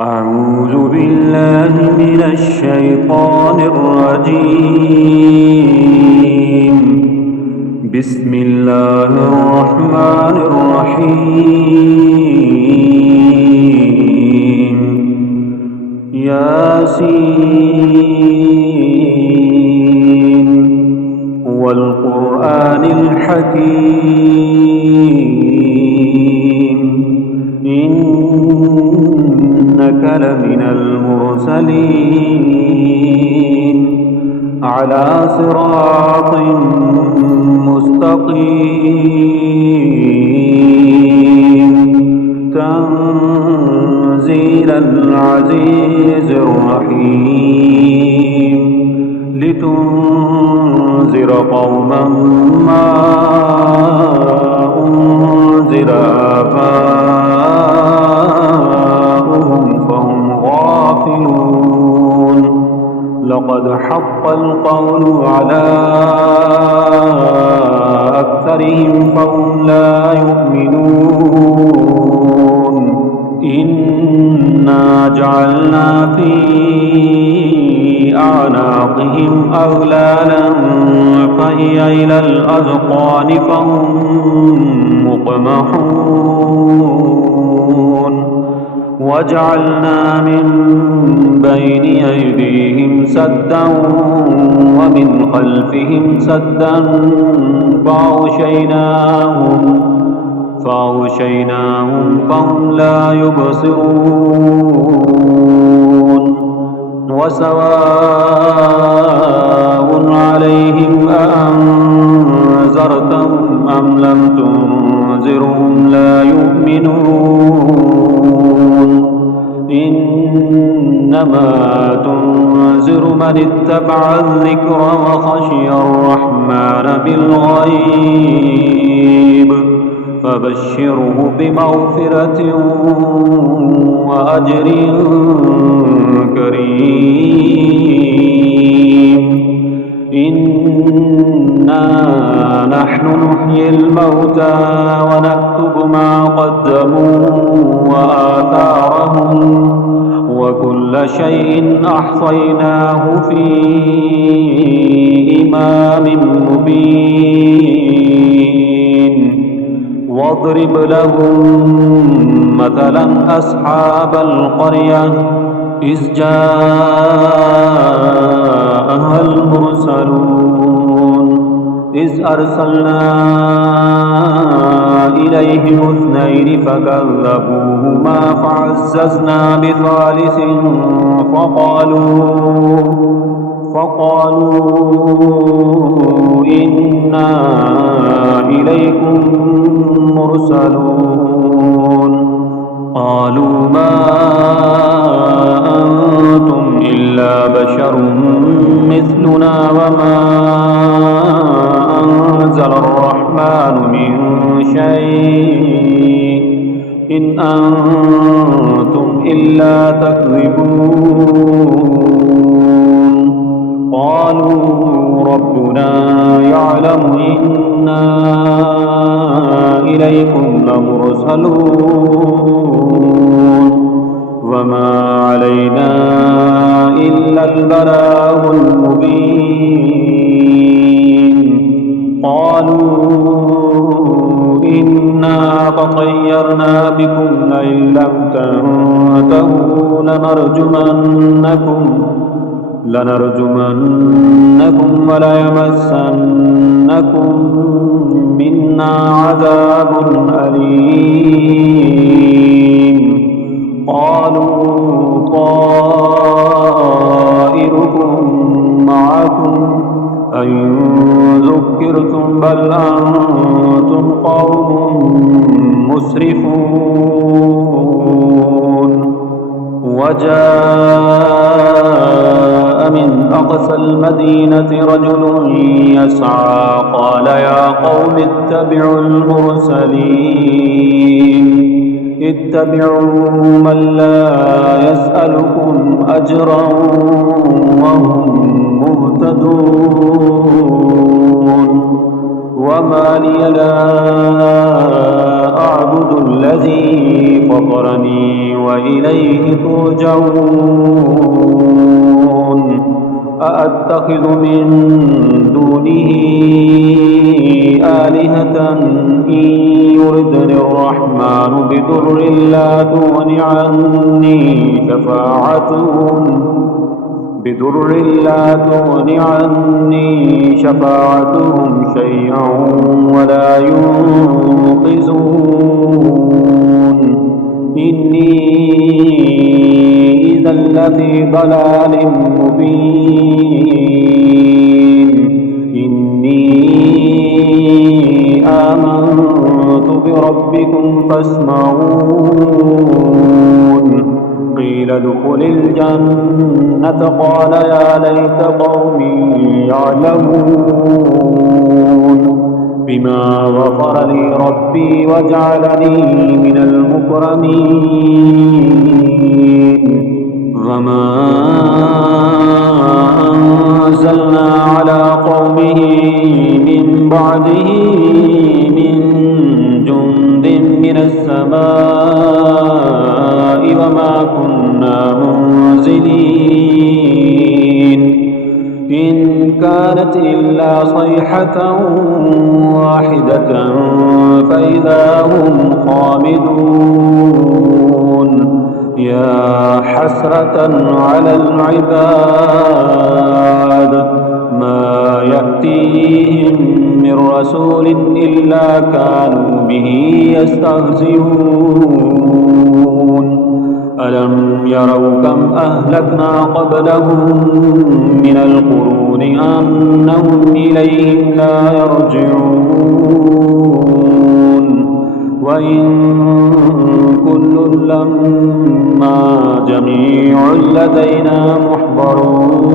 أعوذ بالله من الشيطان الرجيم. بسم الله الرحمن الرحيم. ياسين والقرآن الحكيم إنك لمن المرسلين على صراط مستقيم تنزيل العزيز الرحيم لتنذر قوما ما أنزل آباؤهم فهم غافلون. لقد حق القول على أكثرهم فهم لا يؤمنون. إنا جعلنا في أعناقهم أغلالا فهي إلى الأذقان فهم مقمحون. وجعلنا من بين أيديهم سدا ومن خلفهم سدا فأغشيناهم فهم لا يبصرون. وسواء عليهم أأنذرتهم أم لم تنذرهم لا يؤمنون. إنما تنذر من اتبع الذكر وخشي الرحمن بالغيب فبشره بمغفرة وأجر كريم. إنا نحن نحيي الموتى ونكتب ما قدموا وآثارهم وكل شيء أحصيناه في إمام مبين. واضرب لهم مثلا أصحاب القرية إذ جاءها المرسلون إذ أرسلنا إليهم اثنين فكذبوهما فعززنا بثالث فقالوا إنا إليكم مرسلون. قالوا ما أنتم إلا بشر مثلنا وما أنزل الرحمن من شيء إن أنتم إلا تكذبون. قالوا ربنا يعلم إنا إليكم لمرسلون وما علينا إلا البلاغ المبين. قالوا إنا تطيرنا بكم لئن لم تنتهوا لنرجمنكم وليمسنكم منا عذاب أليم. قالوا طائركم معكم أئن ذكرتم بل أنتم قوم مسرفون. وجاء من أقصى المدينة رجل يسعى قال يا قوم اتبعوا من لا يسألكم أجرا وهم مهتدون. وما لي لا أعبد الذي فطرني وإليه ترجعون أأتخذ من دونه آلهة إن يردني الرحمن بضر لا تغن عني شفاعتهم شيئا ولا ينقذون إني إذا لفي ضلال مبين إني آمنت بربكم فاسمعون قيل ادخل الجنة قال يا ليت قومي يعلمون بما غفر لي ربي وجعلني من المكرمين وما أنزلنا على قومه من بعده من جند من السماء وما كنا منزلين إن كانت إلا صيحة واحدة فإذا هم خامدون يا حسرة على العباد ما يأتيهم من رسول إلا كانوا به يستهزئون ألم يروا كم أهلكنا قبلهم من القرون أنهم إليهم لا يرجعون وإن كل لما جميع لدينا محضرون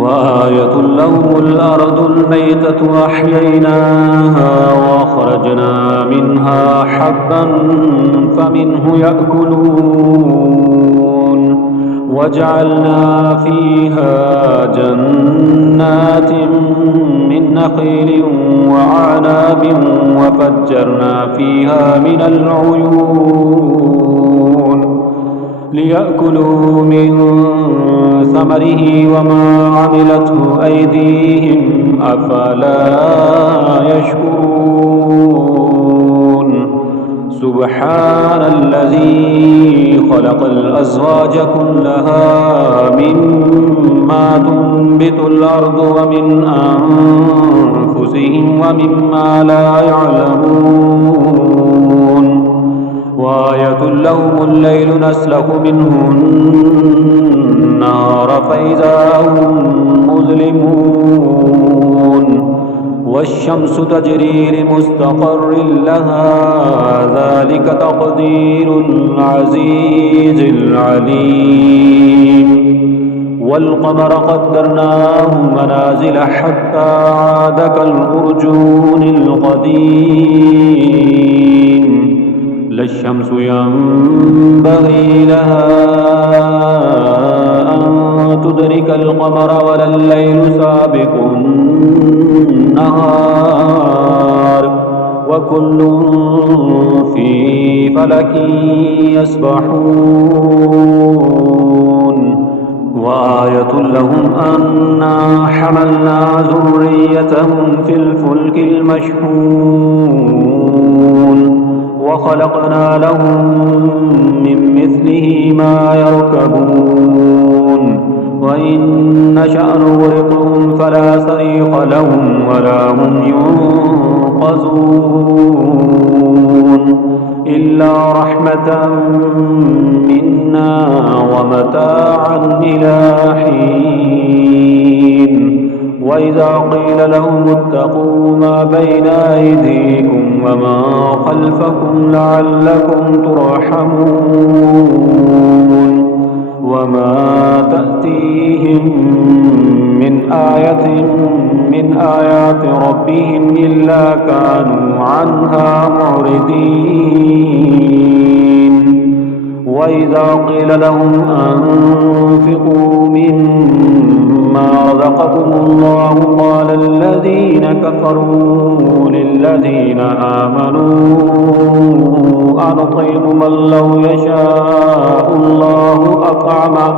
وآية لهم الأرض الميتة أحييناها وأخرجنا منها حبا فمنه يأكلون وجعلنا فيها جنات من نخيل وأعناب وفجرنا فيها من العيون ليأكلوا من ثمره وما عملته أيديهم أفلا يشكرون سبحان الذي خلق الأزواج كلها مما تنبت الأرض ومن أنفسهم ومما لا يعلمون وآية لهم الليل نسلخ منه النار فإذا هم مظلمون والشمس تجري لمستقر لها ذلك تقدير العزيز العليم والقمر قدرناه منازل حتى عاد كالأرجون القديم لا الشمس ينبغي لها أن تدرك القمر ولا الليل سابق النهار وكل في فلك يسبحون وآية لهم أنا حملنا ذريتهم في الفلك المشحون وخلقنا لهم من مثله ما يركبون وإن نشأ نغرقهم فلا صريخ لهم ولا هم ينقذون إلا رحمة منا ومتاعا إلى حين وإذا قيل لهم اتقوا ما بين أيديكم وما خلفكم لعلكم ترحمون وما تأتيهم من آية من آيات ربهم إلا كانوا عنها معرضين وإذا قيل لهم أنفقوا مما مما رزقكم الله قال الذين كفروا للذين آمنوا أنطعم من لو يشاء الله أطعمه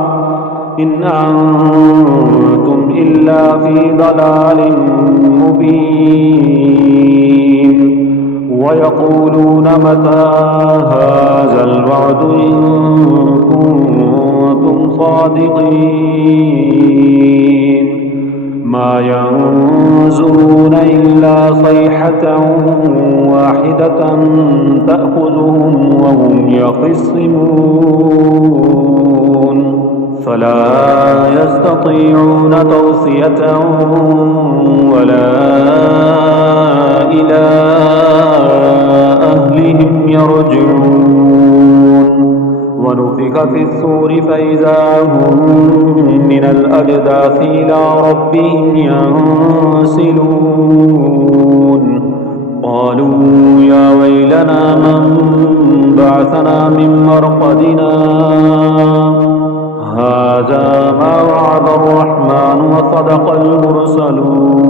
إن أنتم إلا في ضلال مبين ويقولون متى هذا الوعد إن كنتم صادقين ما ينظرون إلا صيحة واحدة تأخذهم وهم يخصمون فلا يستطيعون توصية ولا إلى أهلهم يرجعون ونفخ في الصور فإذا هم من الأجداث إلى ربهم ينسلون قالوا يا ويلنا من بعثنا من مرقدنا هذا ما وعد الرحمن وصدق المرسلون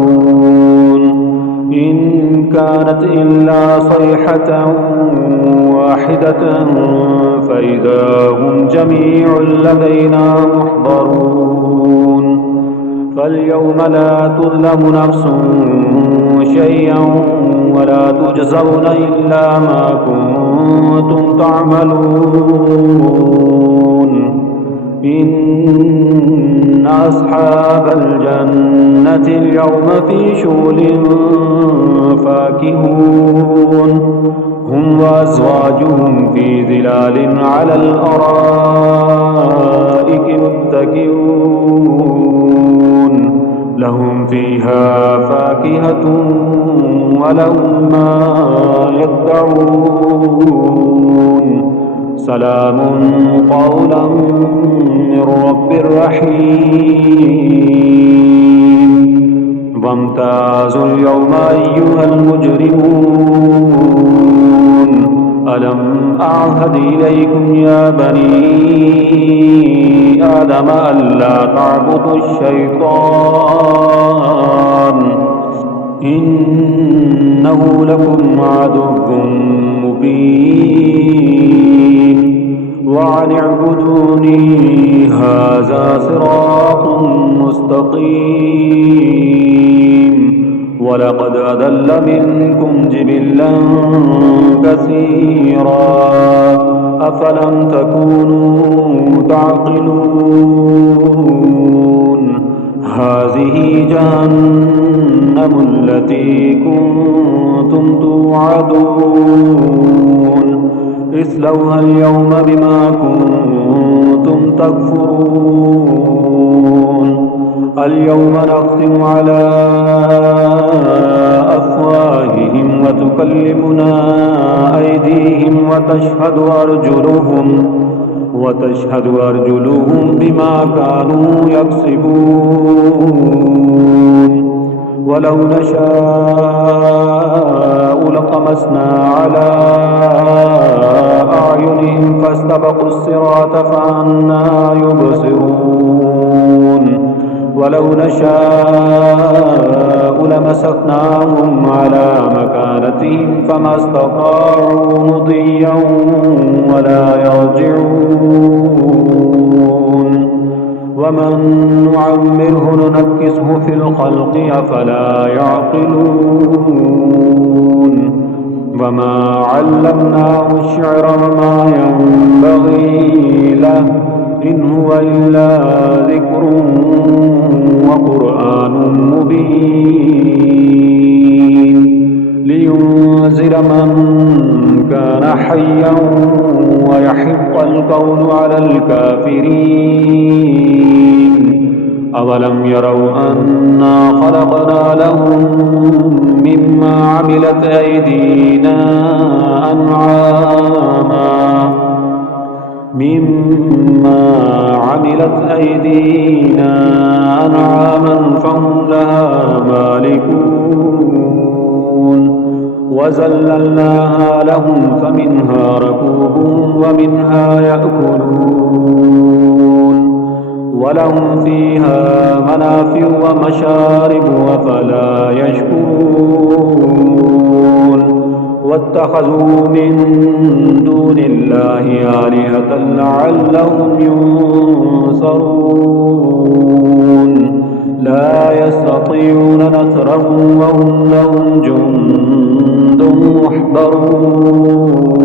إن كانت إلا صيحة واحدة فإذا هم جميع لدينا محضرون فاليوم لا تظلم نفس شيئا ولا تجزون إلا ما كنتم تعملون إن أصحاب الجنة اليوم في شغل فاكهون هم وأزواجهم في ظلال على الأرائك متكئون لهم فيها فاكهة ولهم ما يدعون سلام قولا من رب رحيم وامتازوا اليوم أيها المجرمون ألم أعهد إليكم يا بني آدم ألا تعبدوا الشيطان إنه لكم عدو مبين وأن اعبدوني هذا صراط مستقيم ولقد أضل منكم جبلا كثيرا أفلم تكونوا تعقلون هذه جهنم التي كنتم توعدون اصلوها اليوم بما كنتم تكفرون اليوم نختم على أفواههم وتكلمنا أيديهم وتشهد أرجلهم بما كانوا يكسبون ولو نشاء لطمسنا على أعينهم فاستبقوا الصراط فأنى يبصرون ولو نشاء لمسخناهم على مكانتهم فما استطاعوا مضيا ولا يرجعون ومن نعمره ننكسه في الخلق أفلا يعقلون وما علمناه الشعر وما ينبغي له إن هو إلا ذكر وقرآن مبين لينذر من كان حيا ويحق القول على الكافرين أولم يروا أنا خلقنا لهم مما عملت أيدينا أنعاما فهم لها مالكون وذللناها لهم فمنها ركوبهم ومنها يأكلون ولهم فيها منافع ومشارب أفلا يشكرون واتخذوا من دون الله آلهة لعلهم ينصرون لا يستطيعون نصرهم وهم لهم جند محضرون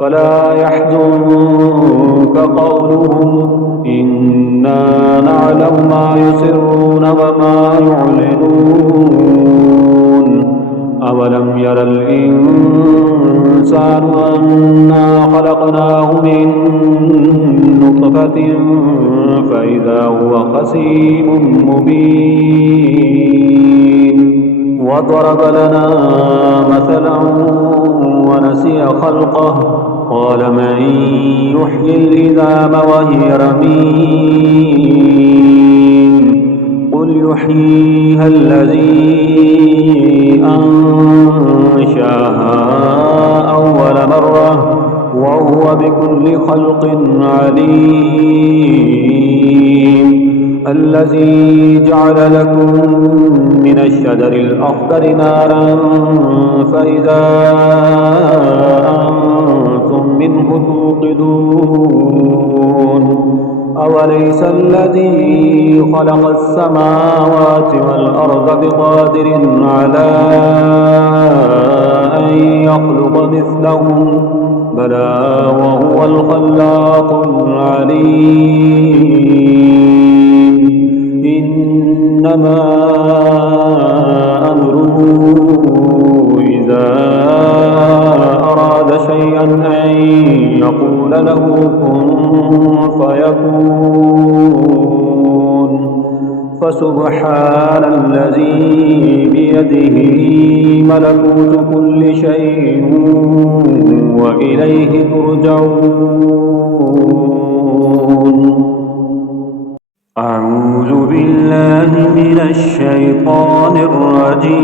فلا يحزنك قولهم إنا نعلم ما يسرون وما يعلنون أولم ير الإنسان أنا خلقناه من نطفة فإذا هو خصيم مبين وضرب لنا مثلا ونسي خلقه قال من يحيي العظام وهي رميم قل يحييها الذي أنشاها أول مرة وهو بكل خلق عليم الذي جعل لكم من الشجر الأخضر نارا فإذا أنتم منه توقدون أوليس الذي خلق السماوات والأرض بقادر على أن يخلق مثلهم بلى وهو الخلاق العليم إنما أمره إذا أراد شيئا أن يقول له كن فيكون فسبحان الذي بيده ملكوت كل شيء وإليه ترجعون أعوذ بالله من الشيطان الرجيم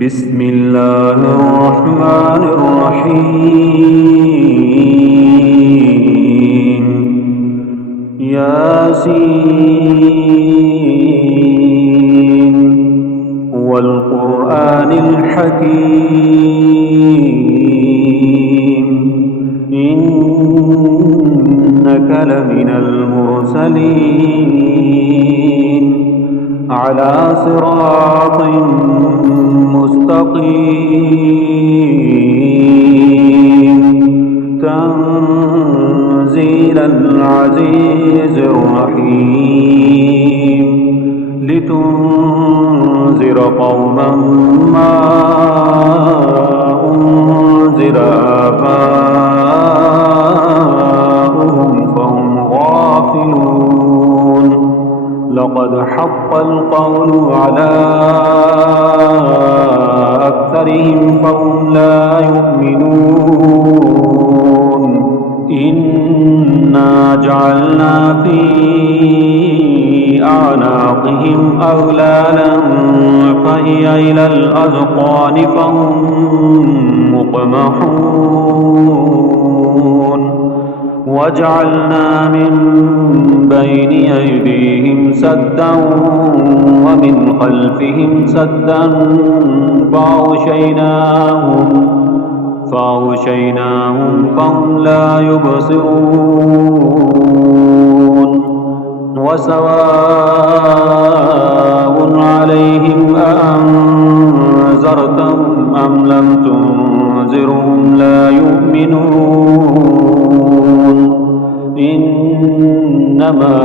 بسم الله الرحمن الرحيم ياسين والقرآن الحكيم إنك لمن المرسلين على صراط مستقيم تنزيل العزيز الرحيم لتنذر قوما ما أنذر آباؤهم فهم غافلون لقد حق القول على أكثرهم فهم لا يؤمنون إنا جعلنا في أعناقهم أغلالا فهي إلى الأذقان فهم مقمحون وجعلنا من بين أيديهم سدا ومن خلفهم سدا فأغشيناهم فهم لا يبصرون وسواء عليهم أأنذرتهم أم لم تنذرهم لا يؤمنون إنما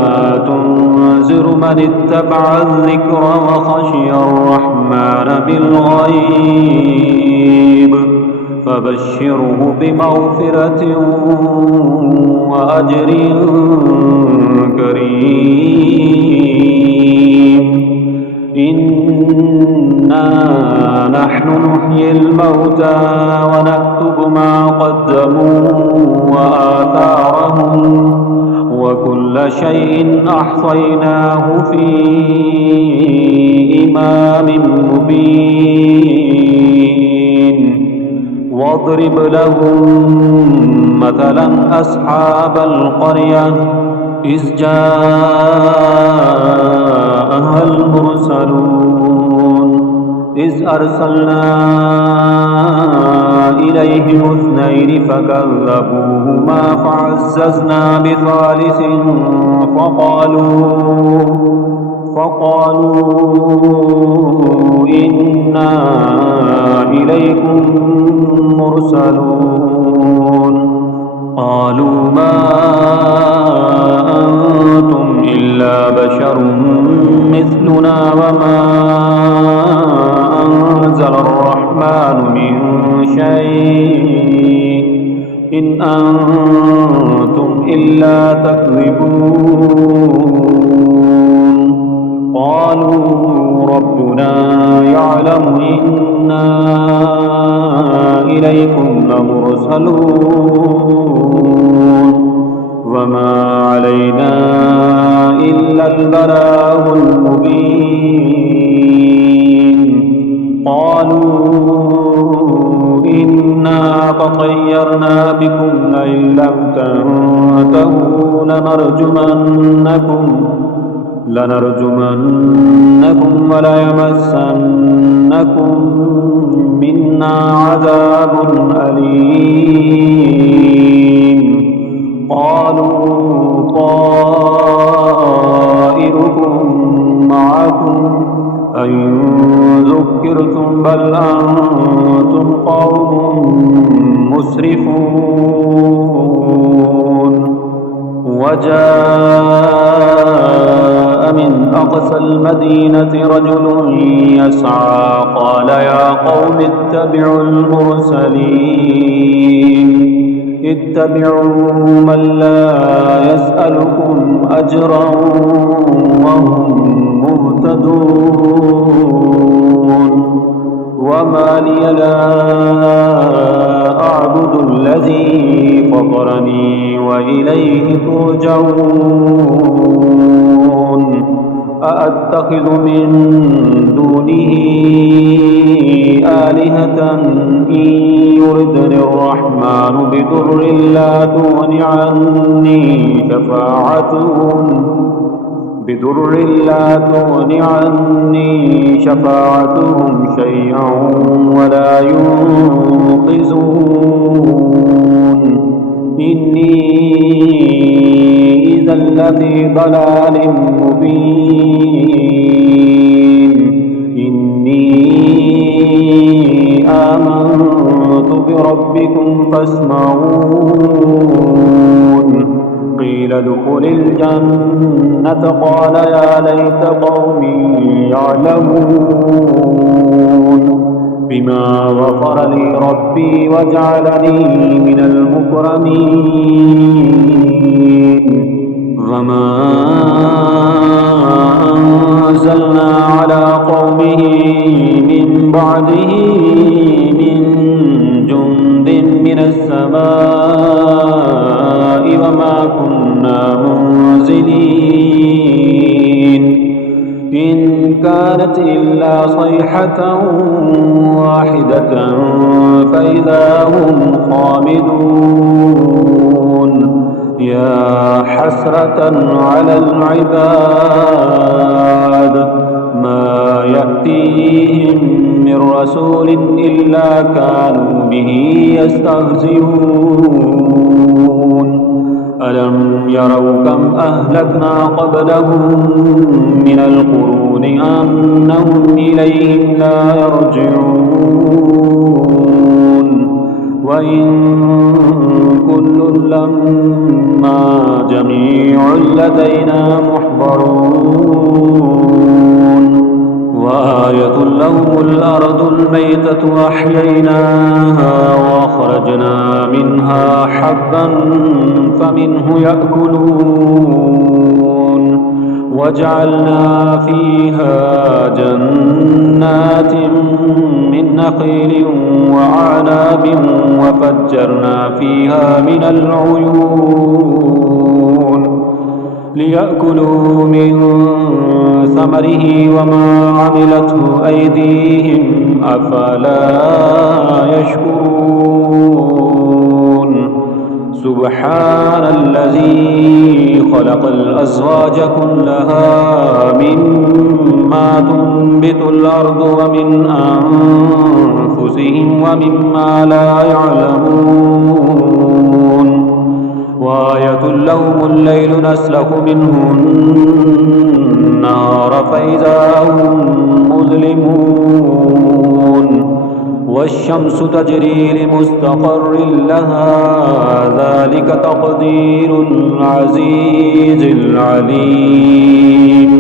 تنذر من اتبع الذكر وخشي الرحمن بالغيب فبشره بمغفرة وأجر كريم إنا نحن نحيي الموتى ونكتب ما قدموا وآثارهم وكل شيء أحصيناه في إمام مبين واضرب لهم مثلا أصحاب القرية إذ جاءها المرسلون إذ أرسلنا إليهم اثنين فكذبوهما فعززنا بثالث فقالوا إنا إليكم مرسلون قالوا ما أنتم إلا بشر مثلنا وما أنزل الرحمن من شيء إن أنتم إلا تكذبون قالوا ربنا يعلم إنا إليكم لمرسلون وما علينا إلا البلاغ المبين قالوا إنا تطيرنا بكم لئن لم تنتهوا لنرجمنكم وليمسنكم منا عذاب أليم قالوا طائركم معكم أئن ذكرتم بل أنتم قوم مسرفون وجاء من أقصى المدينة رجل يسعى قال يا قوم اتبعوا من لا يسألكم أجرا وهم مهتدون وما لي لا أعبد الذي فطرني وإليه ترجعون أأتخذ من دونه آلهة إن يردني الرحمن بضر لا تغن عني شفاعتهم شيئا ولا ينقذون إني إذا لفي ضلال مبين إني آمنت بربكم فاسمعون قيل ادخل الجنة قال يا ليت قومي يعلمون بما غفر لي ربي وجعلني من المكرمين وما أنزلنا على قومه من بعده من جند من السماء وما كنا منزلين إن كانت إلا صيحة واحدة فإذا هم خامدون يا حسرة على العباد ما يأتيهم من رسول إلا كانوا به يستهزئون ألم يروا كم أهلكنا قبلهم من القرون أنهم إليهم لا يرجعون وإن كل لما جميع لدينا محضرون وآية لهم الأرض الميتة أحييناها وأخرجنا منها حبا فمنه يأكلون وجعلنا فيها جنات من نخيل وأعناب وفجرنا فيها من العيون ليأكلوا من ثمره وما عملته أيديهم أفلا يشكرون سبحان الذي خلق الأزواج كلها مما تنبت الأرض ومن أنفسهم ومما لا يعلمون وآية لهم الليل نسلخ منه النهار فإذا هم مظلمون والشمس تجري لمستقر لها ذلك تقدير العزيز العليم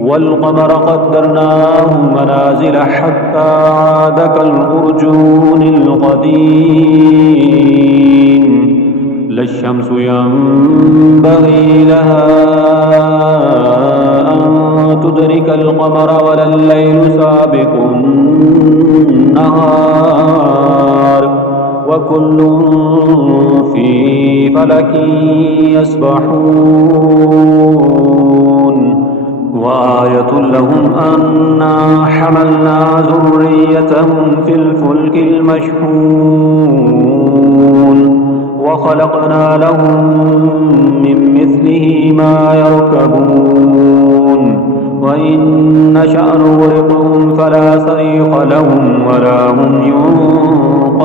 والقمر قدرناه منازل حتى عاد كالأرجون القديم لا الشمس ينبغي لها أن تدرك القمر ولا الليل سابق النهار وكل في فلك يسبحون وآية لهم أنا حملنا ذريتهم في الفلك المشحون وخلقنا لهم من مثله ما يركبون وإن نشأ نغرقهم فلا صريخ لهم ولا هم ينقذون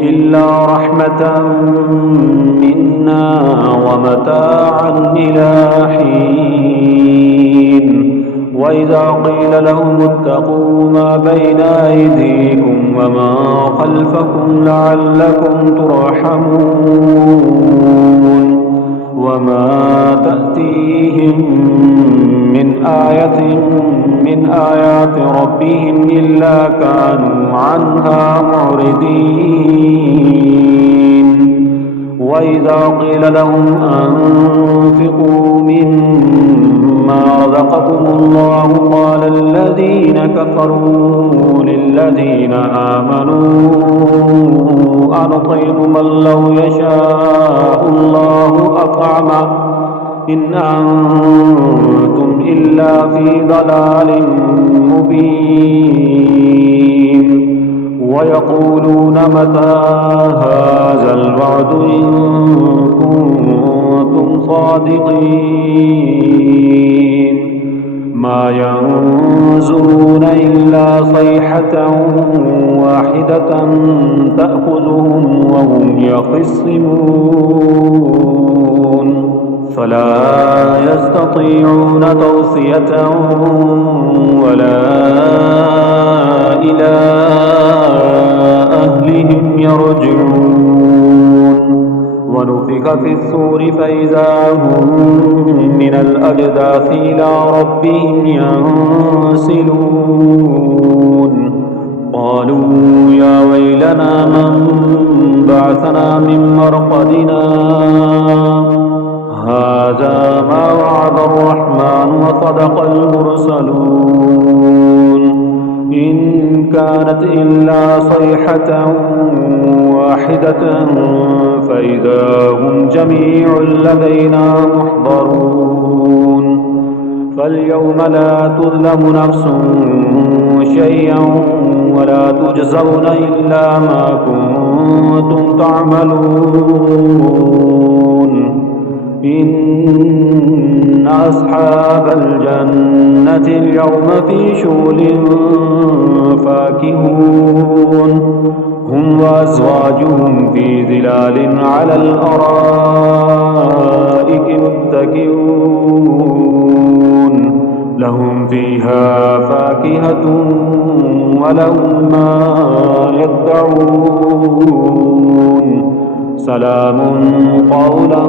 إلا رحمة منا ومتاعا إلى حين وإذا قيل لهم اتقوا ما بين أيديكم وما خلفكم لعلكم ترحمون وما تأتيهم من آية من آيات ربهم إلا كانوا عنها معرضين وإذا قيل لهم أنفقوا مما رزقكم الله قال الذين كفروا للذين آمنوا أنطعم من لو يشاء الله أطعمه إن أنتم إلا في ضلال مبين ويقولون متى هذا الوعد إن كنتم صادقين ما ينظرون إلا صيحة واحدة تأخذهم وهم يخصمون فلا يستطيعون توصية ولا إلى أهلهم يرجعون ونفخ في الصور فإذا هم من الأجداث إلى ربهم ينسلون قالوا يا ويلنا من بعثنا من مرقدنا هذا ما وعد الرحمن وصدق المرسلون إن كانت إلا صيحة واحدة فإذا هم جميع لدينا محضرون فاليوم لا تظلم نفس شيئا ولا تجزون إلا ما كنتم تعملون إن أصحاب الجنة اليوم في شغل فاكهون هم وأزواجهم في ظلال على الأرائك متكئون لهم فيها فاكهة ولهم ما يدعون سلام قولا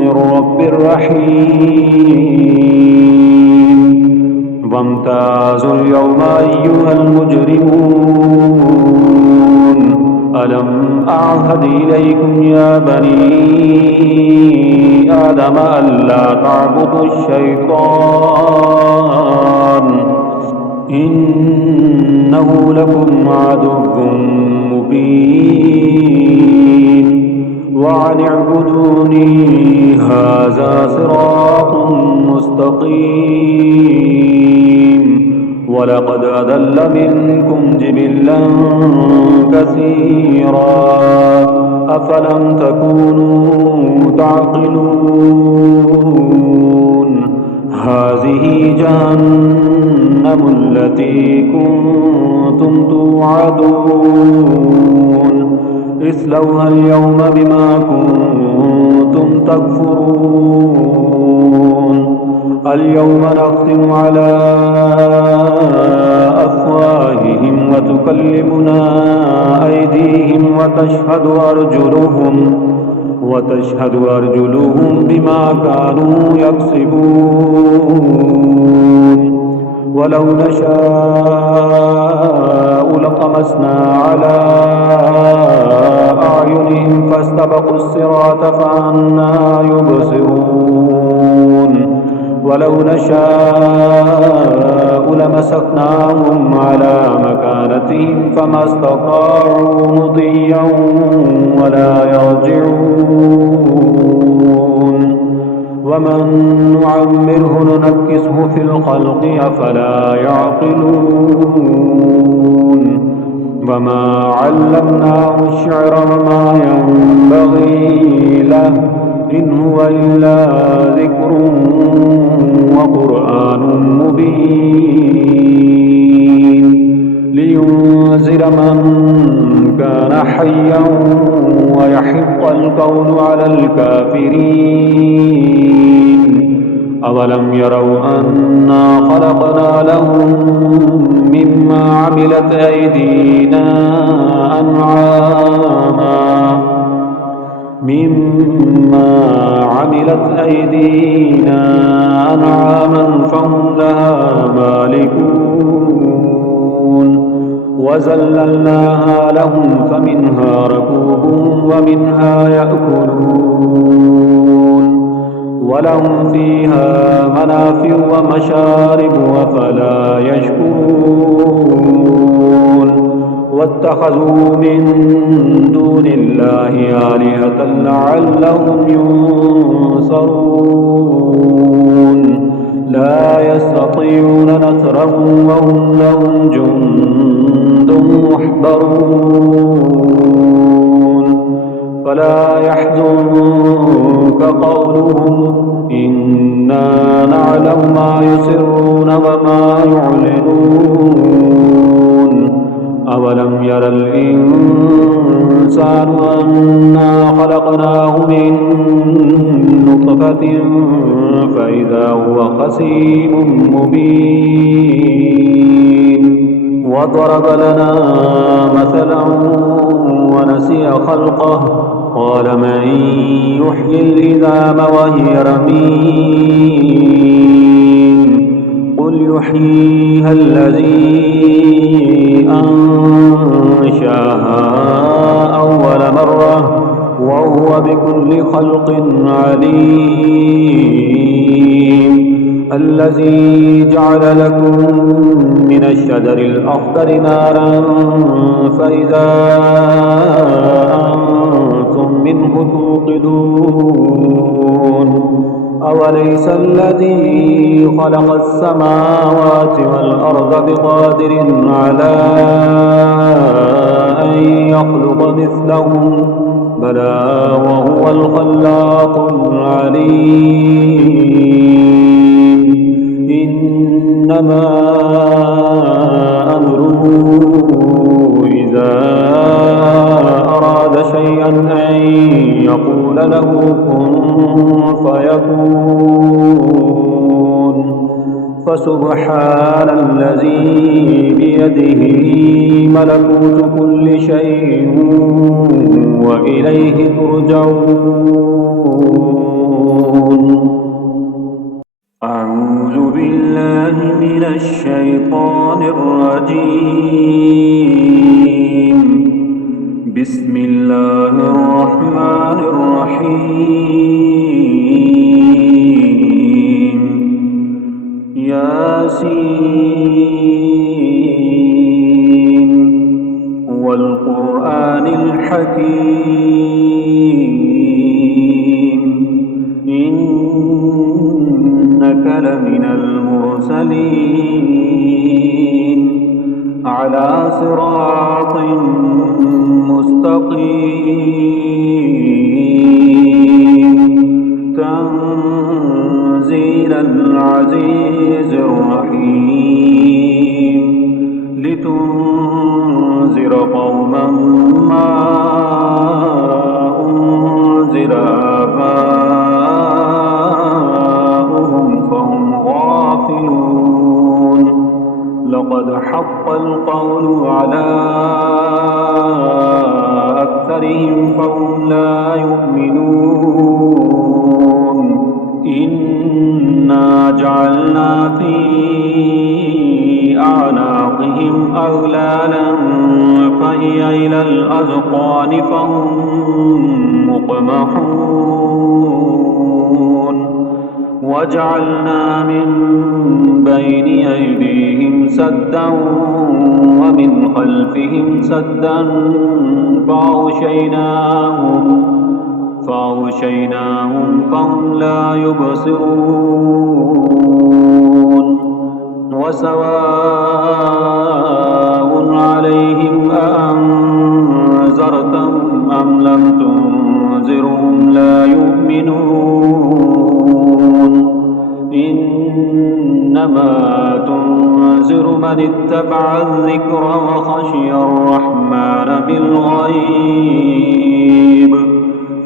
من رب رحيم وامتازوا اليوم أيها المجرمون ألم أعهد إليكم يا بني آدم ألا تعبدوا الشيطان إنه لكم عدو مبين وأن اعبدوني هذا صراط مستقيم. ولقد أضل منكم جبلا كثيرا أفلم تكونوا تعقلون. هذه جهنم التي كنتم توعدون اصلوها اليوم بما كنتم تكفرون. اليوم نختم على أفواههم وتكلمنا أيديهم وتشهد أرجلهم بما كانوا يكسبون. ولو نشاء لطمسنا على أعينهم فاستبقوا الصراط فأنى يبصرون. ولو نشاء لمسخناهم على مكانتهم فما استطاعوا مضيا ولا يرجعون. ومن نعمره ننكسه في الخلق أفلا يعقلون. وما علمناه الشعر وما ينبغي له إن هو إلا ذكر وقرآن مبين لينذر من كان حيا ويحق القول على الكافرين. أولم يروا أنا خلقنا لهم مما عملت أيدينا أنعاما فهم لها مالكون. وذللناها لهم فمنها ركوبهم ومنها يأكلون. ولهم فيها منافع ومشارب أفلا يشكرون. واتخذوا من دون الله آلهة لعلهم ينصرون. لا يستطيعون نصرهم وهم لهم جند محضرون. فلا يحزنك قولهم إنا نعلم ما يسرون وما يعلنون. أولم ير الإنسان أنا خلقناه من نطفة فإذا هو خصيم مبين. وضرب لنا مثلا ونسي خلقه قال من يحيي العظام وهي رميم قل يحييها الذي أنشاها أول مرة وهو بكل خلق عليم. الذي جعل لكم من الشجر الأخضر نارا فإذا أنتم منه توقدون. أوليس الذي خلق السماوات والأرض بقادر على أن يخلق مثلهم بلى وهو الخلاق العليم. إنما أمره إذا أراد شيئا أن يقول له كن فيكون. فسبحان الذي بيده ملكوت كل شيء وإليه ترجعون. أعوذ بالله من الشيطان الرجيم. بسم الله الرحمن الرحيم. ياسين والقرآن الحكيم. صراط مستقيم تنزيل العزيز الرحيم لتنذر قوما ما أنزل آباؤهم فهم غافلون لقد حق القول على أكثرهم فهم لا يؤمنون إنا جعلنا في أعناقهم أغلالا فهي إلى الأذقان فهم مقمحون وجعلنا من بين أيديهم سدا ومن خلفهم سدا فأغشيناهم فهم لا يبصرون وسواء عليهم أأنذرتهم أم لم تنذرهم لا يؤمنون إنما تنذر من اتبع الذكر وخشي الرحمن بالغيب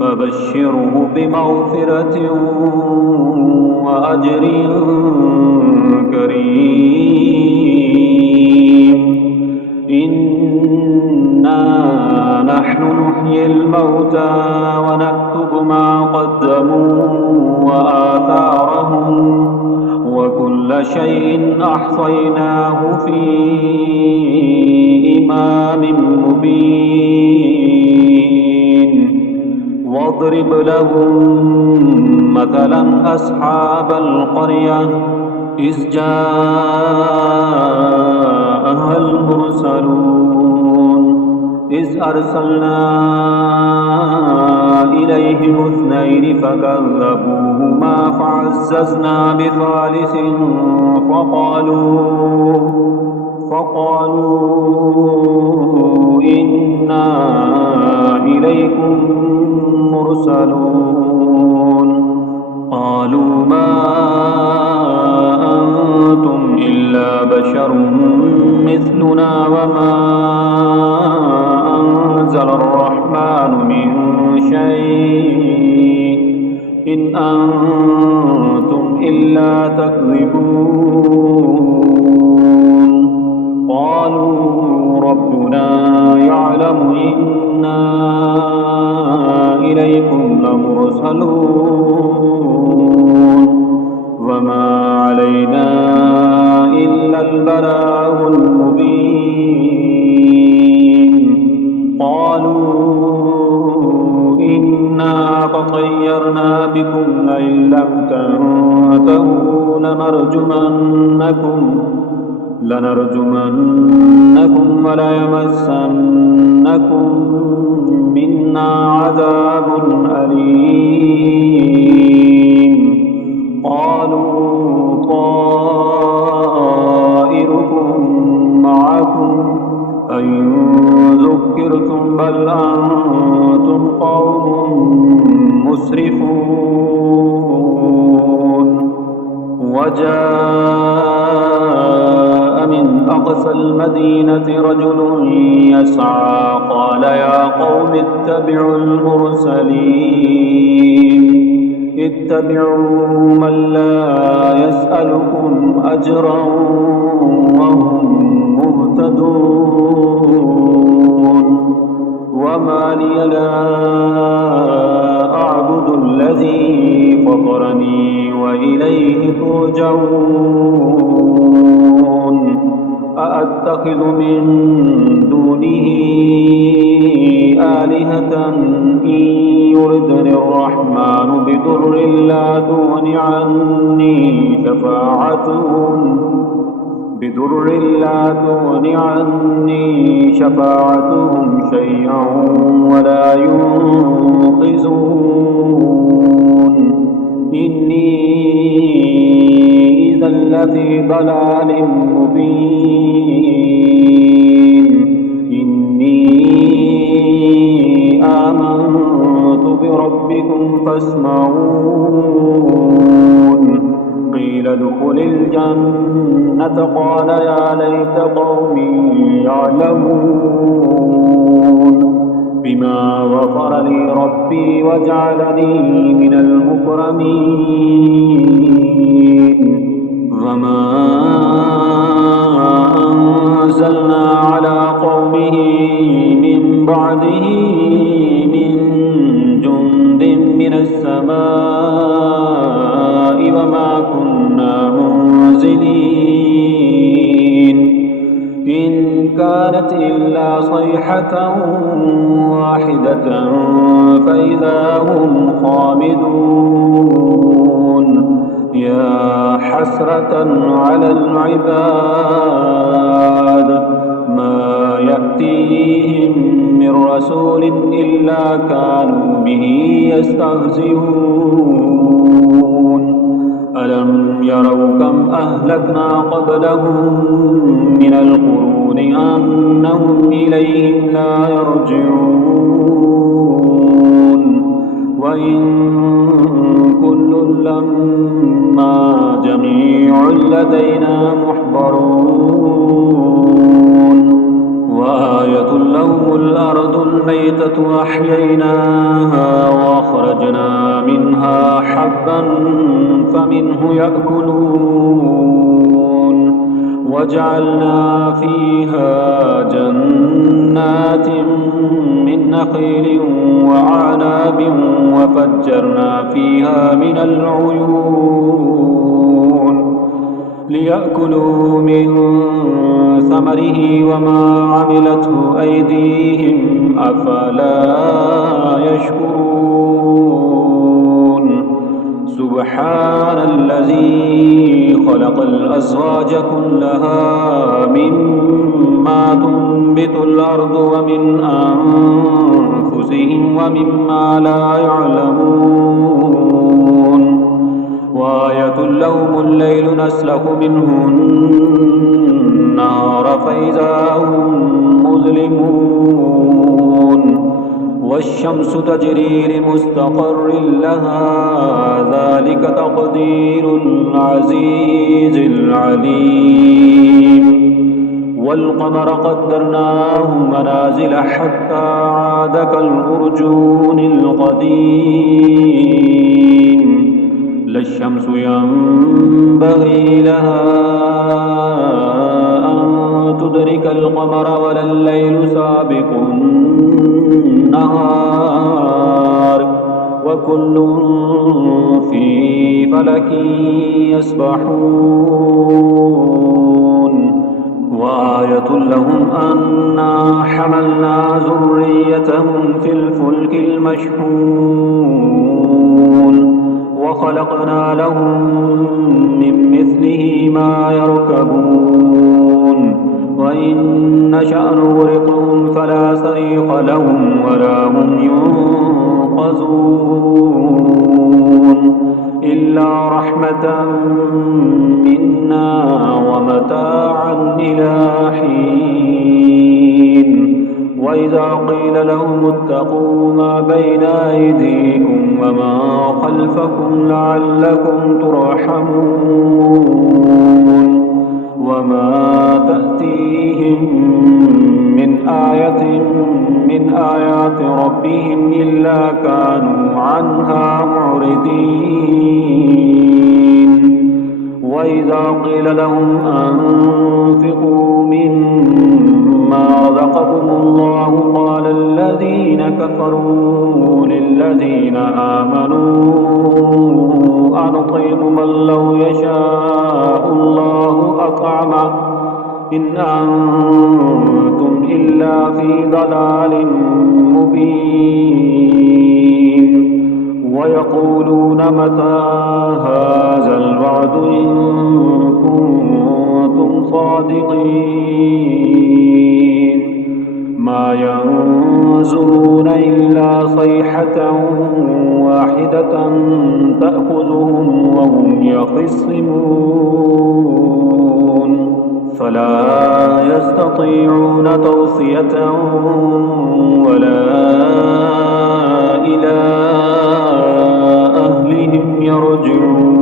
فبشره بمغفرة وأجر كريم إنا نحن نحيي الموتى ونكتب ما قدموا وآثارهم وكل شيء أحصيناه في إمام مبين واضرب لهم مثلا أصحاب القرية إذ جاءها المرسلون إذ أرسلنا إليهم اثنين فكذبوهما فعززنا بثالث فقالوا إنا إليكم مرسلون قالوا ما أنتم إلا بشر مثلنا وما أنزل الرحمن من شيء إن أنتم إلا تكذبون قالوا ربنا يعلم إنا إليكم لمرسلون وما علينا إلا البلاغ المبين قالوا إنا تطيرنا بكم لئن لم تنتهوا لنرجمنكم وليمسنكم منا عذاب أليم قالوا طائركم معكم أئن ذكرتم بل أنتم قوم مسرفون وجاء من أقصى المدينة رجل يسعى قال يا قوم اتبعوا من لا يسألكم أجرا وهم مهتدون وما لي لا أعبد الذي فطرني وإليه ترجعون أأتخذ من دونه آلهة إن يردني الرحمن بضر لا تغن عني شفاعتهم شيئا ولا ينقذون إني إذا لفي ضلال مبين دخول الجنة قال يا ليت قومي يعلمون بما غفر لي ربي وجعلني من المكرمين وما أنزلنا على قومه من بعده من جند من السماء وما كنا منزلين إن كانت إلا صيحة واحدة فإذا هم خامدون يا حسرة على العباد ما يأتيهم من رسول إلا كانوا به يستهزئون ألم يروا كم أهلكنا قبلهم من القرون أنهم إليهم لا يرجعون وإن كل لما جميع لدينا محضرون وآية لهم الأرض الميتة أحييناها وأخرجنا منها حبا فمنه يأكلون وجعلنا فيها جنات من نخيل وعناب وفجرنا فيها من العيون ليأكلوا من ثمره وما عملته أيديهم أفلا يشكرون سبحان الذي خلق الأزواج كلها مما تنبت الأرض ومن أنفسهم ومما لا يعلمون وآية لهم الليل نسلخ منه النار فإذا هم مظلمون والشمس تجري لمستقر لها ذلك تقدير العزيز العليم والقمر قدرناه منازل حتى عاد كالأرجون القديم لا الشمس ينبغي لها أن تدرك القمر ولا الليل سابق النهار وكل في فلك يسبحون وآية لهم أنا حملنا ذريتهم في الفلك المشحون وخلقنا لهم من مثله ما يركبون وإن نشأ نغرقهم فلا صريخ لهم ولا هم ينقذون إلا رحمة منا ومتاعا إلى حين وإذا قيل لهم اتقوا ما بين أيديكم وما خلفكم لعلكم ترحمون وما تأتيهم من آية من آيات ربهم إلا كانوا عنها معرضين وإذا قيل لهم أنفقوا مما رزقكم الله قال الذين كفروا للذين آمنوا أنطعم من لو يشاء الله أطعمه إن أنتم إلا في ضلال مبين ويقولون متى هذا الوعد إن كنتم صادقين ما ينظرون إلا صيحة واحدة تأخذهم وهم يخصمون فلا يستطيعون توصية ولا إلى أهلهم يرجعون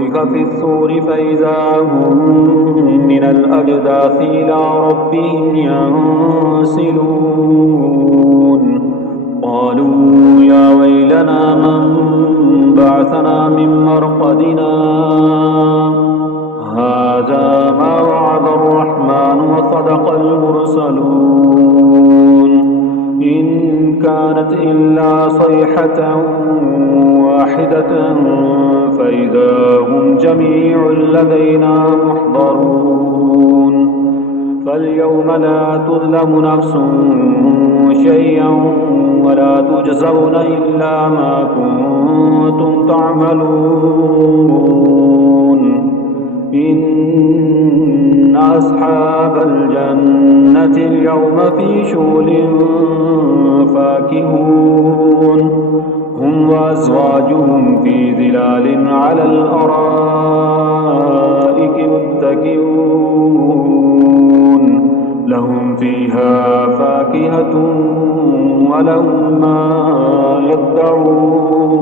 ونفخ في الصور فإذا هم من الأجداث إلى ربهم ينسلون قالوا يا ويلنا من بعثنا من مرقدنا هذا ما وعد الرحمن وصدق المرسلون إن كانت إلا صيحة واحدة فإذا هم جميع لدينا محضرون فاليوم لا تظلم نفس شيئا ولا تجزون إلا ما كنتم تعملون إن أصحاب الجنة اليوم في شغل فاكهون هم وأزواجهم في ظلال على الأرائك متكئون لهم فيها فاكهة ولهم ما يدعون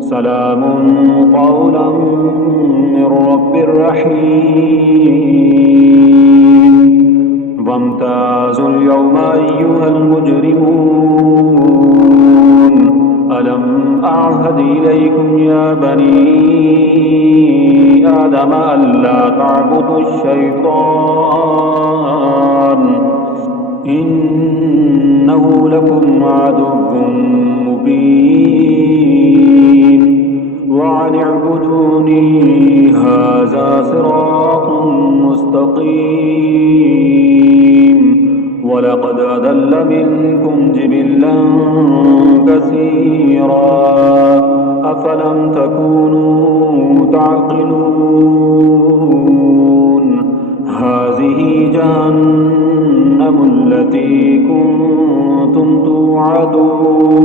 سلام قولا من رب رحيم وامتازوا اليوم أيها المجرمون ألم أعهد إليكم يا بني آدم ألا تعبدوا الشيطان إنه لكم عدو مبين وأن اعبدوني هذا صراط مستقيم ولقد أضل منكم جبلا كثيرا أفلم تكونوا تعقلون هذه جهنم التي كنتم توعدون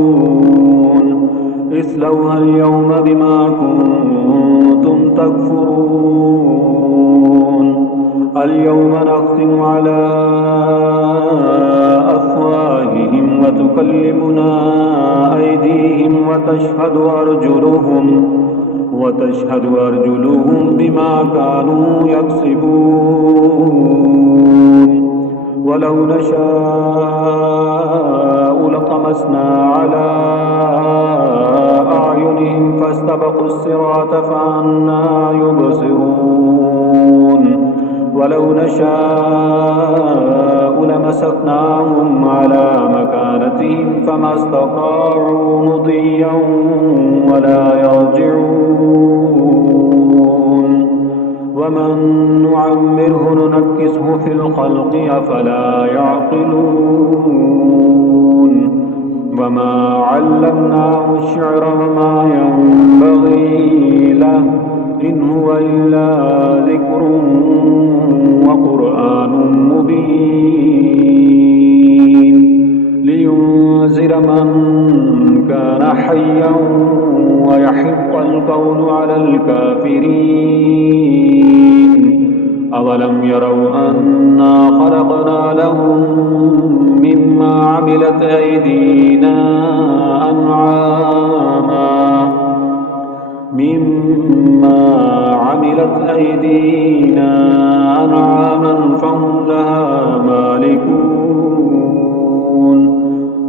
اصلوها اليوم بما كنتم تكفرون اليوم نختم على أفواههم وتكلمنا أيديهم وتشهد أرجلهم بما كانوا يكسبون ولو نشاء لطمسنا على أعينهم فاستبقوا الصراط فأنى يبصرون ولو نشاء لمسخناهم على مكانتهم فما استطاعوا مضيا ولا يرجعون ومن نعمره ننكسه في الخلق أفلا يعقلون وما علمناه الشعر وما ينبغي له إن هو إلا ذكر وقرآن مبين لينذر من كان حيا ويحق القول على الكافرين أولم يروا أنا خلقنا لهم مما عملت أيدينا أنعاما فهم لها مالكون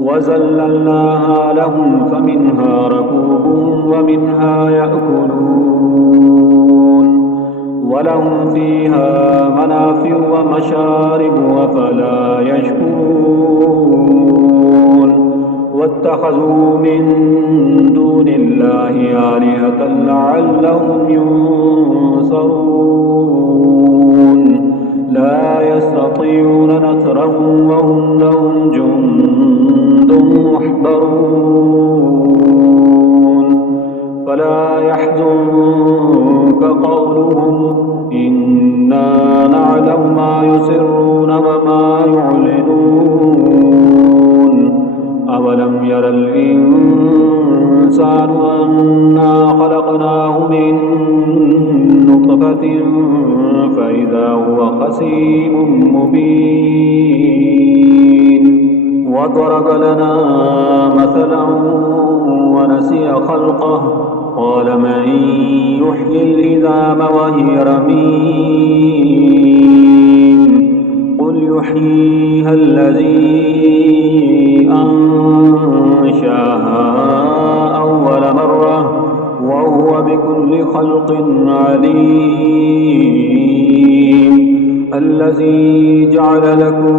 وذللناها لهم فمنها ركوبهم ومنها يأكلون ولهم فيها منافع ومشارب أفلا يشكرون واتخذوا من دون الله آلهة لعلهم ينصرون لا يستطيعون نصرهم وهم لهم جند محضرون فلا يحزنك قولهم إنا نعلم ما يسرون وما يعلنون أولم ير الإنسان أنا خلقناه من نطفة فإذا هو خصيم مبين وضرب لنا مثلا ونسي خلقه قال من يحيي العظام وهي رميم قل يحييها الذي أنشاها أول مرة وهو بكل خلق عليم الذي جعل لكم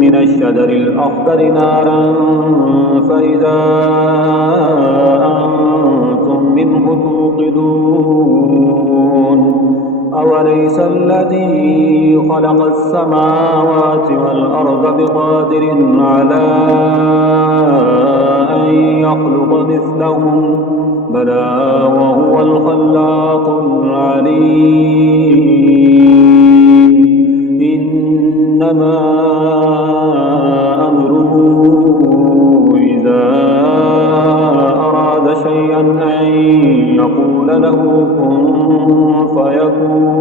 من الشجر الأخضر نارا فإذا أنتم منه توقدون أوليس الذي خلق السماوات والأرض بقادر على أن يخلق مثلهم بلى وهو الخلاق العليم إنما أمره إذا أراد شيئا أن يقول له كن فيكون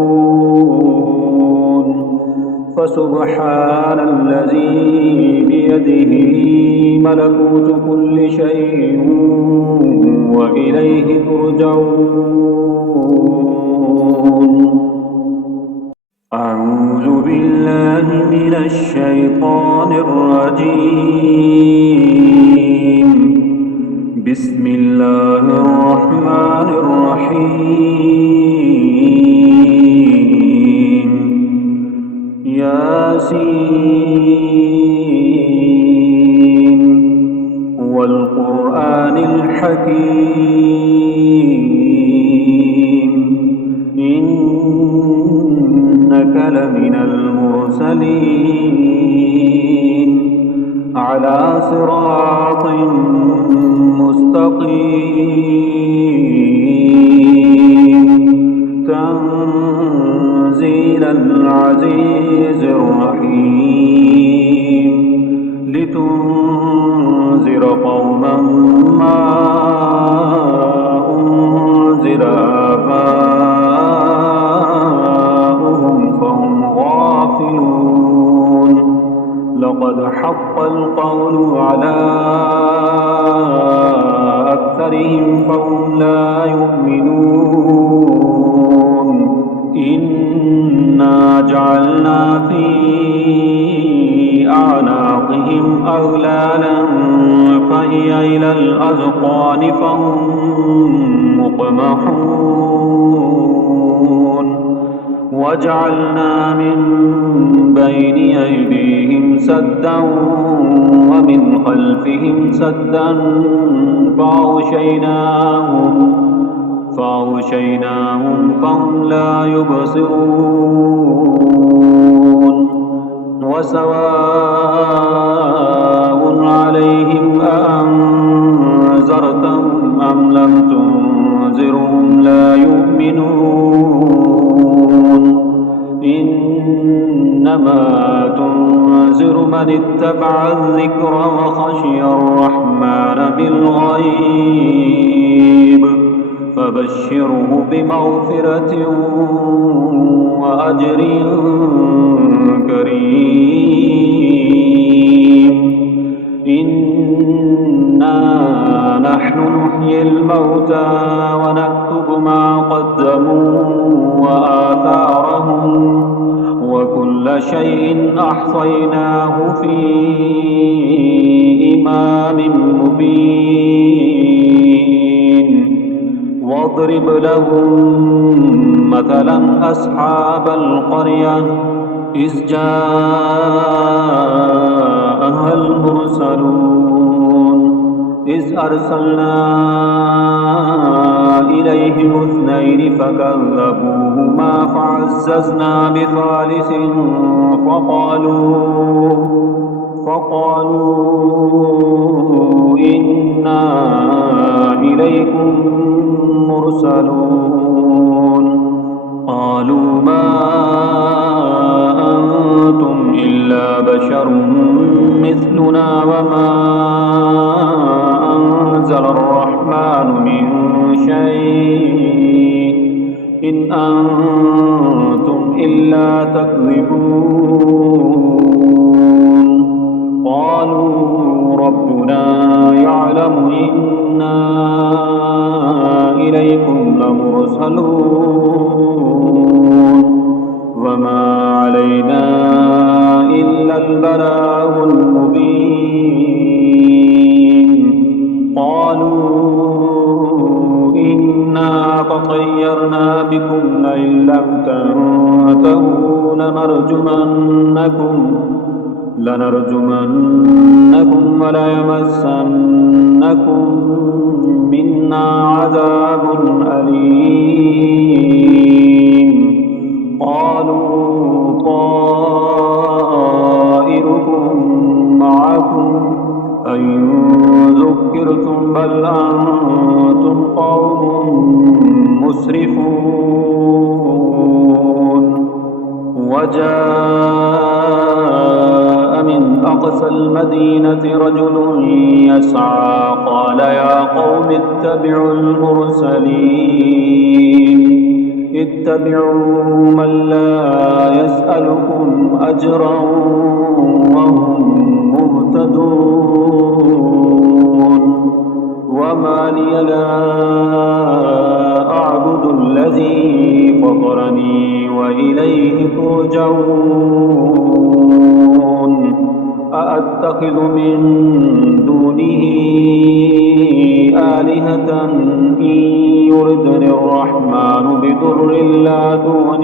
فسبحان الذي بيده ملكوت كل شيء وإليه ترجعون. أعوذ بالله من الشيطان الرجيم. بسم الله الرحمن الرحيم. ياسين والقرآن الحكيم إنك لمن المرسلين على صراط مستقيم تنزيل العزيز الرحيم لتنذر قوما ما أنزل آباؤهم فهم غافلون لقد حق القول على أكثرهم فهم لا يؤمنون إنا جعلنا في أعناقهم أغلالا فهي إلى الأذقان فهم مقمحون وجعلنا من بين أيديهم سدا ومن خلفهم سدا فأغشيناهم فهم لا يبصرون وسواء عليهم أأنذرتهم أم لم تنذرهم لا يؤمنون إنما تنذر من اتبع الذكر وخشي الرحمن بالغيب فبشره بمغفرة وأجر كريم إنا نحن نحيي الموتى ونكتب ما قدموا وآثارهم وكل شيء أحصيناه في إمام مبين واضرب لهم مثلا أصحاب القرية إذ جاءها المرسلون إذ أرسلنا إليهم اثنين فكذبوهما فعززنا بثالث فقالوا إنا إليكم مرسلون قالوا ما أنتم إلا بشر مثلنا وما أنزل الرحمن من شيء إن أنتم إلا تكذبون قالوا ربنا يعلم إنا البلاغ المبين قالوا إنا تطيرنا بكم لئن لم تنتهوا لنرجمنكم وليمسنكم منا عذاب أليم قالوا طائركم معكم أئن ذكرتم بل أنتم قوم مسرفون وجاء من أقصى المدينة رجل يسعى قال يا قوم اتبعوا من لا يسألكم أجرا وهم مهتدون وما لي لا أعبد الذي فطرني وإليه ترجعون أأتخذ من دونه آلهة إن يردني الرحمن بضر لا تغن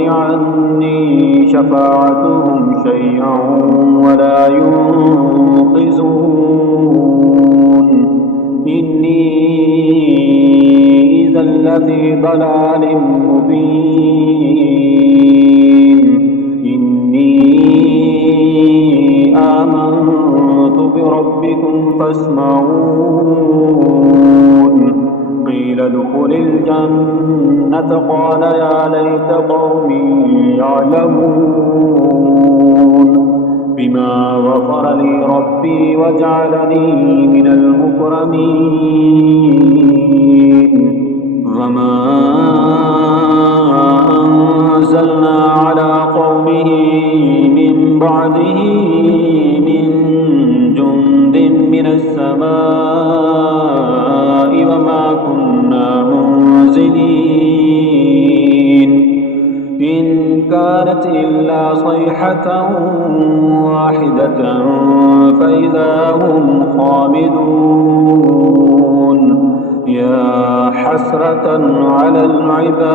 عني شفاعتهم شيئا ولا ينقذون إني إذا لفي ضلال مبين إني آمنت بربكم فاسمعون قيل ادخل الجنة قال يا ليت قومي يعلمون بما غفر لي ربي وجعلني من المكرمين وما أنزلنا على قومه من بعده من جند من السماء وما كنا منزلين إن كانت إلا صيحة واحدة فإذا هم خامدون يا حسرة على العباد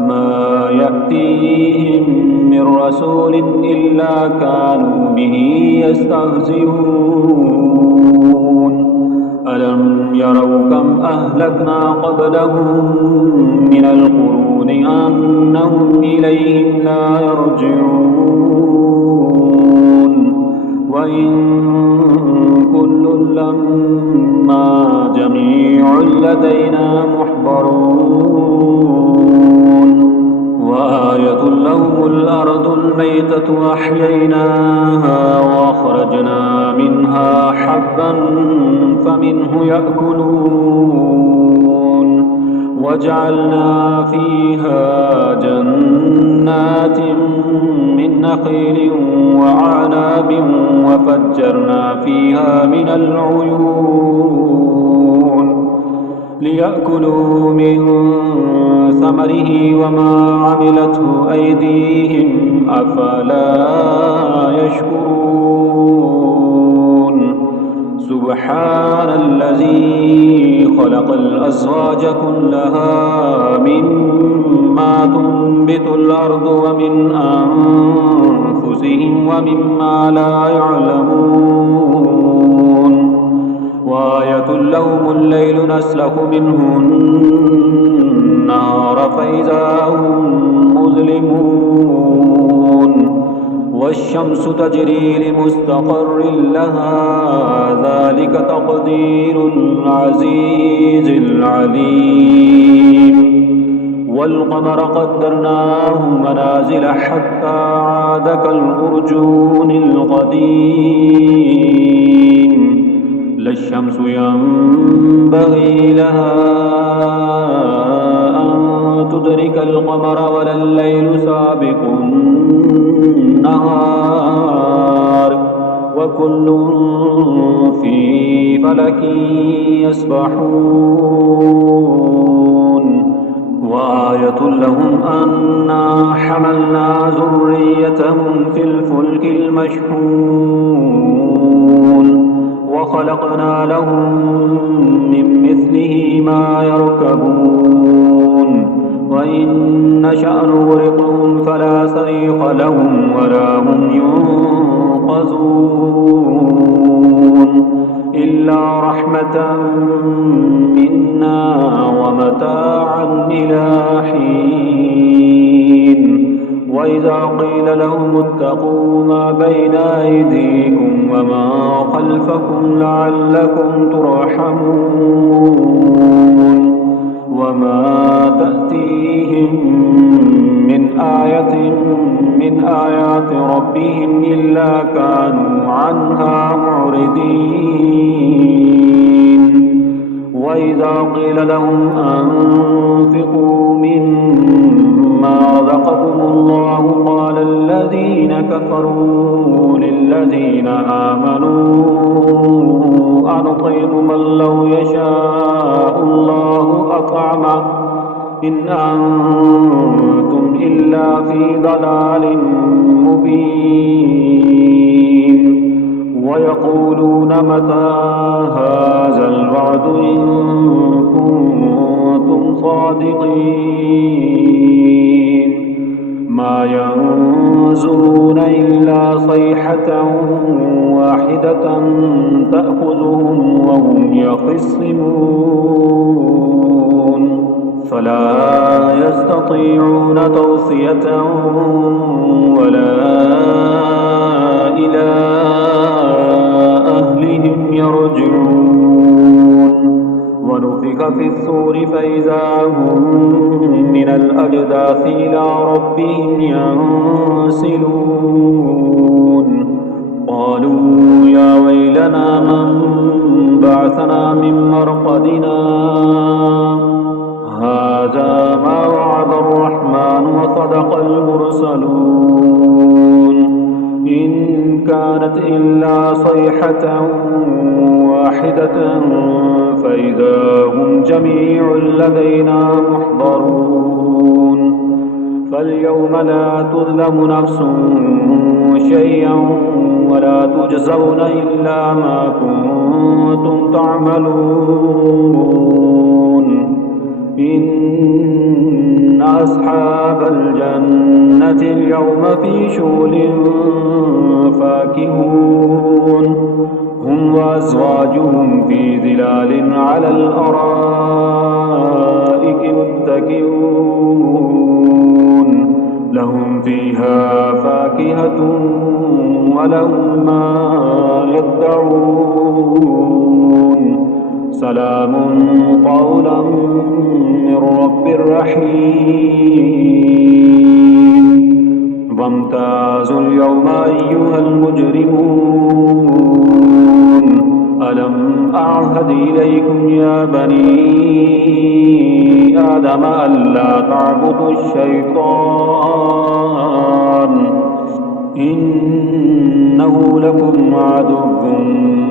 ما يأتيهم من رسول إلا كانوا به يستهزئون ألم يروا كم أهلكنا قبلهم من القرون أنهم إليهم لا يرجعون وإن كل لما جميع لدينا محضرون وآية لهم الأرض الميتة أحييناها وأخرجنا منها حبا فمنه يأكلون وجعلنا فيها جنات من نخيل وأعناب وفجرنا فيها من العيون ليأكلوا من ثمره وما عملته أيديهم أفلا يشكرون سبحان الذي خلق الأزواج كلها مما تنبت الأرض ومن أنفسهم ومما لا يعلمون وآية لهم الليل نسلخ منه النار فإذا هم مظلمون والشمس تجري لمستقر لها ذلك تقدير العزيز العليم والقمر قدرناه منازل حتى عاد كالأرجون القديم لا الشمس ينبغي لها أن تدرك القمر ولا الليل سابق النهار وكل في فلك يسبحون وآية لهم أنا حملنا ذريتهم في الفلك المشحون وخلقنا لهم من مثله ما يركبون وإن نشأ نغرقهم فلا صريخ لهم ولا هم ينقذون إلا رحمة منا ومتاعا إلى حين وإذا قيل لهم اتقوا ما بين أيديكم وما خلفكم لعلكم ترحمون وما تأتيهم من آية من آيات ربهم إلا كانوا عنها معرضين وإذا قيل لهم أنفقوا مما رزقكم الله قال الذين كفروا للذين آمنوا أنطعم من لو يشاء الله أطعمه إن أنتم إلا في ضلال مبين ويقولون متى هذا الوعد إن كنتم صادقين ما ينظرون إلا صيحة واحدة تأخذهم وهم يخصمون فلا يستطيعون توصية ولا إلى أهلهم يرجعون ونفخ في الصور فإذا هم من الأجداث إلى ربهم ينسلون قالوا يا ويلنا من بعثنا من مرقدنا هذا ما وعد الرحمن وصدق المرسلون إن كانت إلا صيحة واحدة فإذا هم جميع لدينا محضرون فاليوم لا تظلم نفس شيئا ولا تجزون إلا ما كنتم تعملون إن أصحاب الجنة اليوم في شغل فاكهون هم وأزواجهم في ظلال على الأرائك متكئون لهم فيها فاكهة ولهم ما يدعون سلام قولا من رب رحيم وامتازوا اليوم أيها المجرمون ألم أعهد إليكم يا بني آدم ألا تعبدوا الشيطان إنه لكم عدو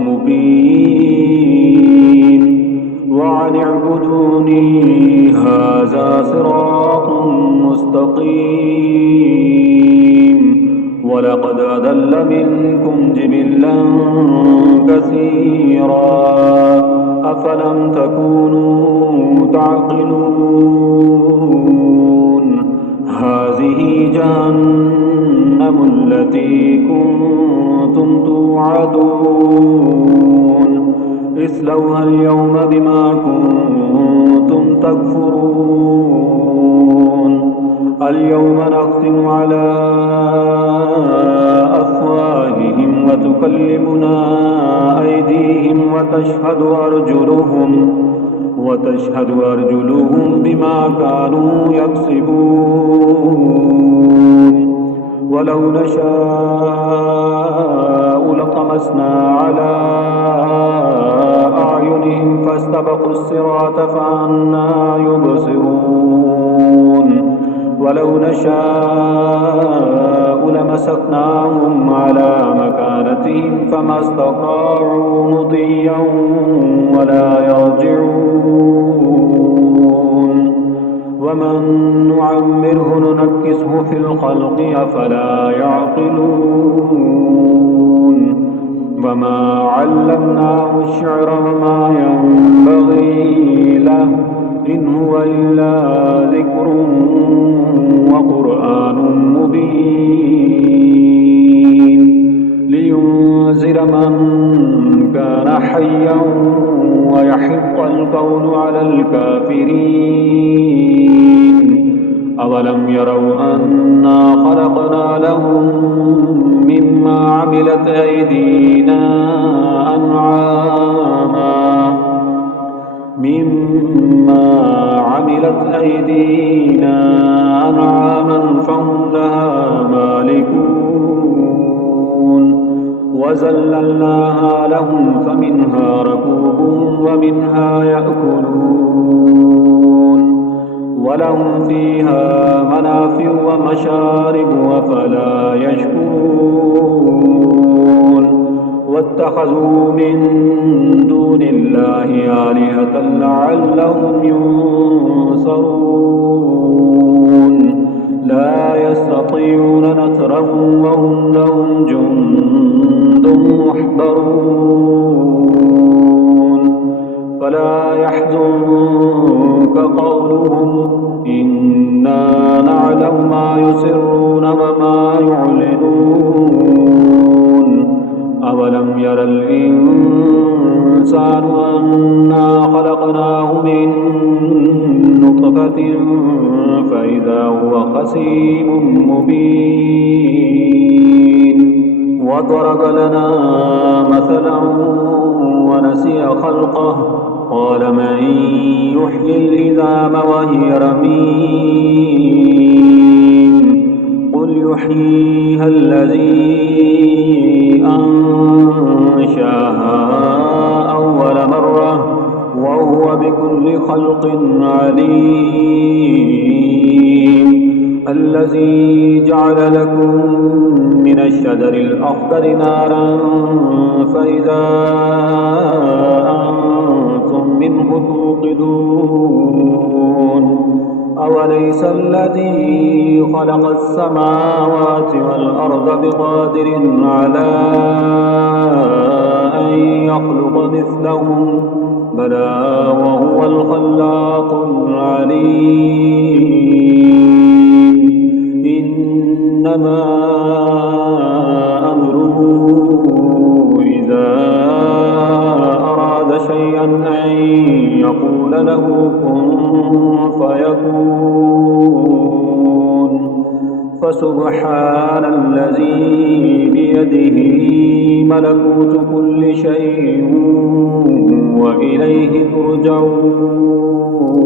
مبين وأن اعبدوني هذا صراط مستقيم ولقد أضل منكم جبلا كثيرا أفلم تكونوا تعقلون هذه جهنم التي كنتم توعدون اصلوها اليوم بما كنتم تكفرون اليوم نختم على أفواههم وتكلمنا أيديهم وتشهد أرجلهم بما كانوا يكسبون ولو نشاء لطمسنا على أعينهم فاستبقوا الصراط فأنى يبصرون ولو نشاء لمسكناهم على مكانتهم فما استطاعوا مضيا ولا يرجعون أفمن نعمره ننكسه في الخلق أفلا يعقلون وما علمناه الشعر وما ينبغي له إن هو إلا ذكر وقرآن مبين لينذر من كان حيا ويحق القول على الكافرين أولم يروا أنا خلقنا لهم مما عملت أيدينا أنعاما فهم لها مالكون وذللناها لهم فمنها ركوبهم ومنها يأكلون ولهم فيها منافع ومشارب أفلا يشكرون واتخذوا من دون الله آلهة لعلهم ينصرون لا يستطيعون نصرهم وهم لهم جند محضرون فلا يحزنك قولهم إنا نعلم ما يسرون وما يعلنون أولم ير الإنسان أنا خلقناه من نطفة فإذا هو خصيم مبين وضرب لنا مثلا ونسي خلقه قال من يحيي العظام وهي رميم قل يحييها الذي أنشاها أول مرة وهو بكل خلق عليم الذي جعل لكم من الشجر الأخضر نارا فإذا أنتم منه توقدون أوليس الذي خلق السماوات والأرض بقادر على أن يخلق مثلهم بلى وهو الخلاق العليم إنما أمره إذا أراد شيئا أن يقول له كن فيكون فسبحان الذي بيده ملكوت كل شيء وإليه ترجعون